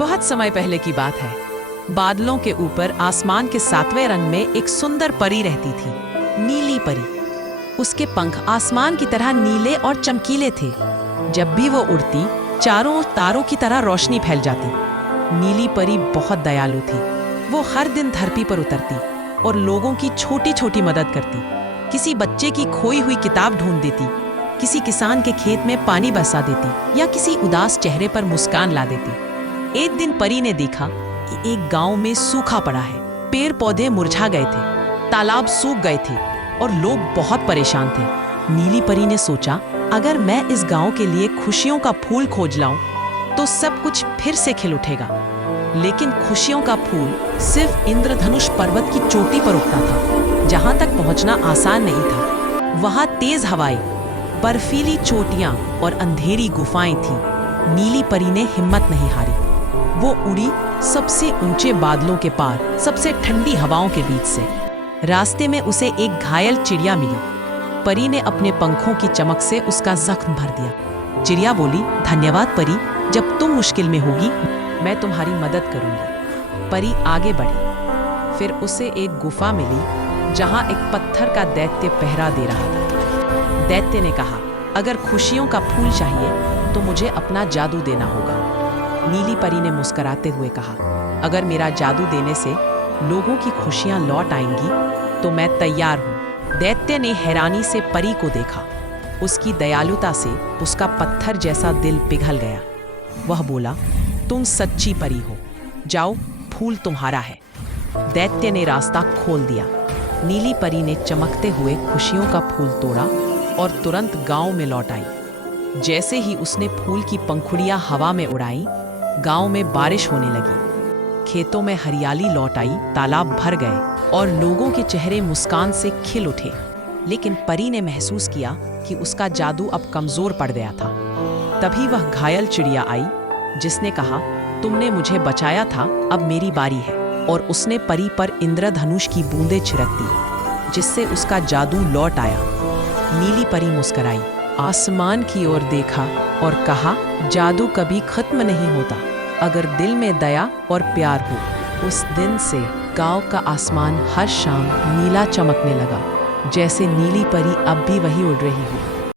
बहुत समय पहले की बात है। बादलों के ऊपर आसमान के 7वें रंग में एक सुंदर परी रहती थी, नीली परी। उसके पंख आसमान की तरह नीले और चमकीले थे। जब भी वो उड़ती, चारों ओर तारों की तरह रोशनी फैल जाती। नीली परी बहुत दयालु थी। वो हर दिन धरती पर उतरती और लोगों की छोटी छोटी मदद करती। किसी बच्चे की खोई हुई किताब ढूंढ देती, किसी किसान के खेत में पानी बरसा देती या किसी उदास चेहरे पर मुस्कान ला देती। एक दिन परी ने देखा कि एक गांव में सूखा पड़ा है। पेड़ पौधे मुरझा गए थे, तालाब सूख गए थे और लोग बहुत परेशान थे। नीली परी ने सोचा, अगर मैं इस गांव के लिए खुशियों का फूल खोज लाऊं तो सब कुछ फिर से खिल उठेगा। लेकिन खुशियों का फूल सिर्फ इंद्रधनुष पर्वत की चोटी पर उगता था, जहां तक पहुंचना आसान नहीं था। वहां तेज हवाएं, बर्फीली चोटियां और अंधेरी गुफाएं थीं। नीली परी ने हिम्मत नहीं हारी। वो उड़ी सबसे ऊंचे बादलों के पार, सबसे ठंडी हवाओं के बीच से। रास्ते में उसे एक घायल चिड़िया मिली। परी ने अपने पंखों की चमक से उसका जख्म भर दिया। चिड़िया बोली, धन्यवाद परी, जब तुम मुश्किल में होगी मैं तुम्हारी मदद करूंगी। परी आगे बढ़ी। फिर उसे एक गुफा मिली जहां एक पत्थर का दैत्य पहरा दे रहा था। दैत्य ने कहा, अगर खुशियों का फूल चाहिए तो मुझे अपना जादू देना होगा। नीली परी ने मुस्कुराते हुए कहा, अगर मेरा जादू देने से लोगों की खुशियां लौट आएंगी तो मैं तैयार हूं। दैत्य ने हैरानी से परी को देखा। उसकी दयालुता से उसका पत्थर जैसा दिल पिघल गया। वह बोला, तुम सच्ची परी हो, जाओ, फूल तुम्हारा है। दैत्य ने रास्ता खोल दिया। नीली परी ने चमकते हुए खुशियों का फूल तोड़ा और तुरंत गांव में लौट आई। जैसे ही उसने फूल की पंखुड़ियां हवा में उड़ाई, गांव में बारिश होने लगी। खेतों में हरियाली लौट आई, तालाब भर गए और लोगों के चेहरे मुस्कान से खिल उठे। लेकिन परी ने महसूस किया कि उसका जादू अब कमजोर पड़ गया था। तभी वह घायल चिड़िया आई, जिसने कहा, तुमने मुझे बचाया था, अब मेरी बारी है। और उसने परी पर इंद्रधनुष की बूंदें छिड़क दी, जिससे उसका जादू लौट आया। नीली परी मुस्कुराई, आसमान की ओर देखा और कहा, जादू कभी खत्म नहीं होता अगर दिल में दया और प्यार हो। उस दिन से गांव का आसमान हर शाम नीला चमकने लगा, जैसे नीली परी अब भी वही उड़ रही हो।